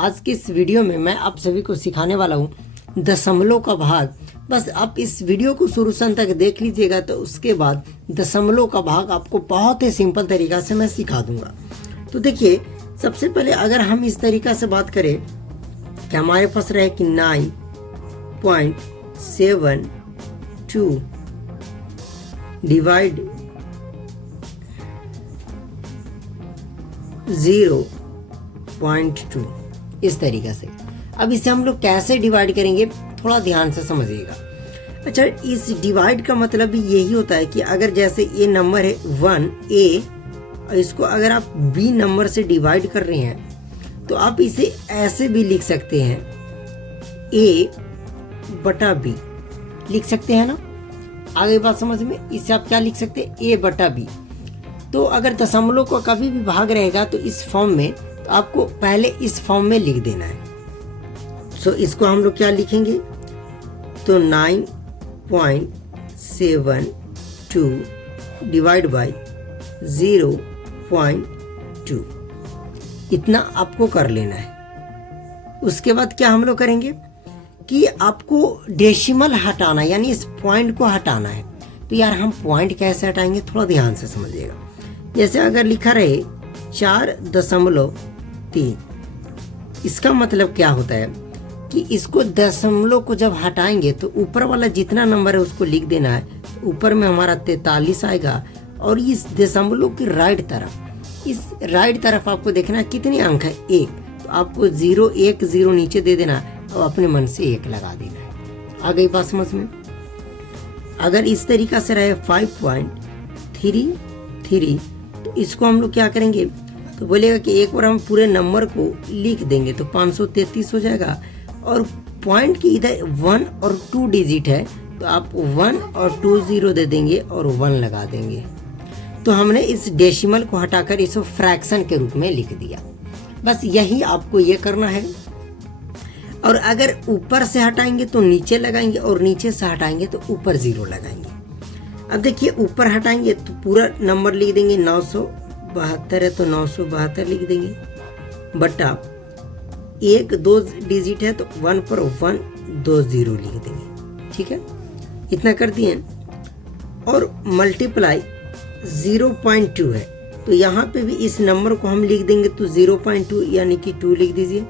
आज की इस वीडियो में मैं आप सभी को सिखाने वाला हूँ दशमलव का भाग। बस आप इस वीडियो को शुरू से अंत तक देख लीजिएगा, तो उसके बाद दशमलव का भाग आपको बहुत ही सिंपल तरीका से मैं सिखा दूंगा। तो देखिए, सबसे पहले अगर हम इस तरीका से बात करें कि हमारे पास रहे कि 9.72 डिवाइड 0.2, इस तरीके से। अब इसे हम लोग कैसे डिवाइड करेंगे, थोड़ा ध्यान से समझिएगा। अच्छा, इस डिवाइड का मतलब भी यही होता है कि अगर जैसे ये नंबर है 1a, और इसको अगर आप b नंबर से डिवाइड कर रहे हैं तो आप इसे ऐसे भी लिख सकते हैं, a/b लिख सकते हैं ना। आगे बात समझ में, इसे आप क्या लिख सकते हैं, a/b। तो अगर दशमलव का कभी भी भाग रहेगा तो इस फॉर्म में, तो आपको पहले इस फॉर्म में लिख देना है। सो इसको हम लोग क्या लिखेंगे, तो 9.72 डिवाइड बाई 0.2, इतना आपको कर लेना है। उसके बाद क्या हम लोग करेंगे कि आपको डेसिमल हटाना, यानी इस पॉइंट को हटाना है। तो यार हम पॉइंट कैसे हटाएंगे, थोड़ा ध्यान से समझिएगा। जैसे अगर लिखा रहे 4.3, इसका मतलब क्या होता है कि इसको दशमलव को जब हटाएंगे तो ऊपर वाला जितना नंबर है उसको लिख देना है। ऊपर में हमारा 43 आएगा, और इस दशमलव की राइट तरफ आपको देखना है कितने अंक है, 1। तो आपको 010 नीचे दे देना और अपने मन से 1 लगा देना है। आ गई बात समझ में। अगर इस तरीका से रहे 5.33, तो इसको हम लोग क्या करेंगे, तो बोलेगा कि एक बार हम पूरे नंबर को लिख देंगे तो 533 हो जाएगा। और पॉइंट की इधर 1 और 2 डिजिट है, तो आप 1 और 2 0 दे देंगे और 1 लगा देंगे। तो हमने इस डेसिमल को हटाकर इसको फ्रैक्शन के रूप में लिख दिया। बस यही आपको ये करना है। और अगर ऊपर से हटाएंगे तो नीचे लगाएंगे, और नीचे से हटाएंगे तो ऊपर 0 लगाएंगे। अब देखिए, ऊपर हटाएंगे तो पूरा नंबर लिख देंगे, 972 है तो 972 लिख देंगे, बटा 1 2 डिजिट है तो 1 पर 1 2 0 लिख देंगे। ठीक है, इतना कर दिए। और मल्टीप्लाई 0.2 है, तो यहाँ पे भी इस नंबर को हम लिख देंगे, तो 0.2 यानी कि 2 लिख दीजिए,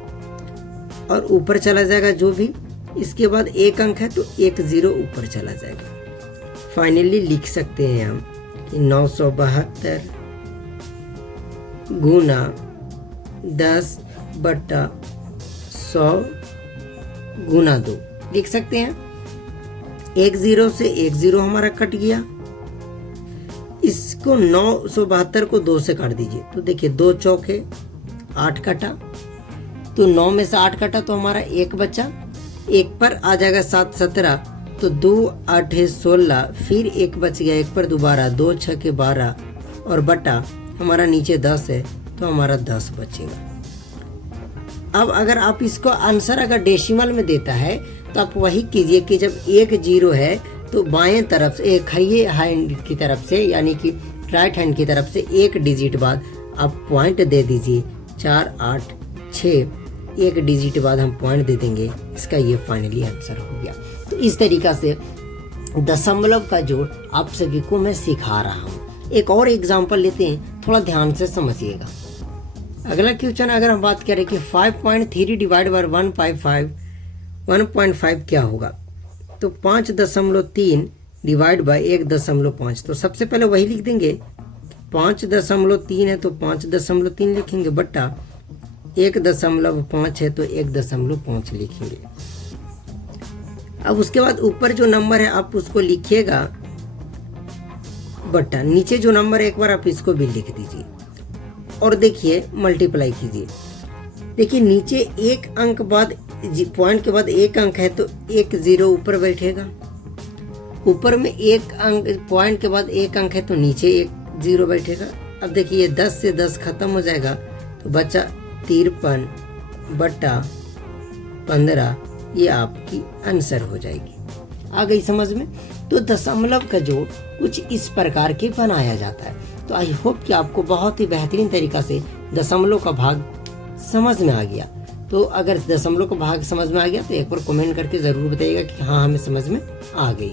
और ऊपर चला जाएगा जो भी। इसके बाद 1 अंक है तो 1 0 ऊपर चला जाएगा। फाइनली लिख सकते हैं हम कि 972 गुना 10/100 गुना 2 लिख सकते हैं। 1 0 से 1 0 हमारा कट गया। इसको 972 को 2 से काट दीजिए, तो देखिए 2 चौके 8 कटा, तो 9 में से 8 कटा तो हमारा 1 बचा। 1 पर आ जाएगा 7 17, तो 2 8 16, फिर 1 बच गया, 1 पर दोबारा 2 6 12, और बटा हमारा नीचे 10 है तो हमारा 10 बचेगा। अब अगर आप इसको आंसर अगर डेसिमल में देता है तो आप वही कीजिए कि जब 1 0 है तो बाएं तरफ से, एक खाइए हैंड की तरफ से, यानी कि राइट हैंड की तरफ से 1 डिजिट बाद आप पॉइंट दे दीजिए। 4 8 6, 1 डिजिट बाद हम पॉइंट दे देंगे। इसका ये फाइनली आंसर हो गया। तो इस तरीका से दशमलव का जोड़ आप सभी को मैं सिखा रहा हूँ। एक और एग्जांपल लेते हैं, थोड़ा ध्यान से समझिएगा। अगला क्वेश्चन अगर हम बात करें कि 5.3 डिवाइड बाय 1.5 क्या होगा, तो 5.3 डिवाइड बाय 1.5। तो सबसे पहले वही लिख देंगे, 5.3 है तो 5.3 लिखेंगे, बट्टा 1.5 है तो 1.5 लिखेंगे। अब उसके बाद ऊपर जो नंबर है आप उसको लिखिएगा, बट्टा नीचे जो नंबर है एक बार आप इसको भी लिख दीजिए, और देखिए मल्टीप्लाई कीजिए। देखिए नीचे 1 अंक बाद, पॉइंट के बाद 1 अंक है तो 1 0 ऊपर बैठेगा। ऊपर में 1 अंक, पॉइंट के बाद 1 अंक है तो नीचे 1 0 बैठेगा। अब देखिए 10 से 10 खत्म हो जाएगा, तो बचा 53/15, ये आपकी आंसर हो जाएगी। आ गई समझ में। तो दशमलव का जोड़ कुछ इस प्रकार के बनाया जाता है। तो आई होप कि आपको बहुत ही बेहतरीन तरीका से दशमलव का भाग समझ में आ गया। तो अगर दशमलव का भाग समझ में आ गया तो एक बार कमेंट करके ज़रूर बताइएगा कि हाँ हमें समझ में आ गई।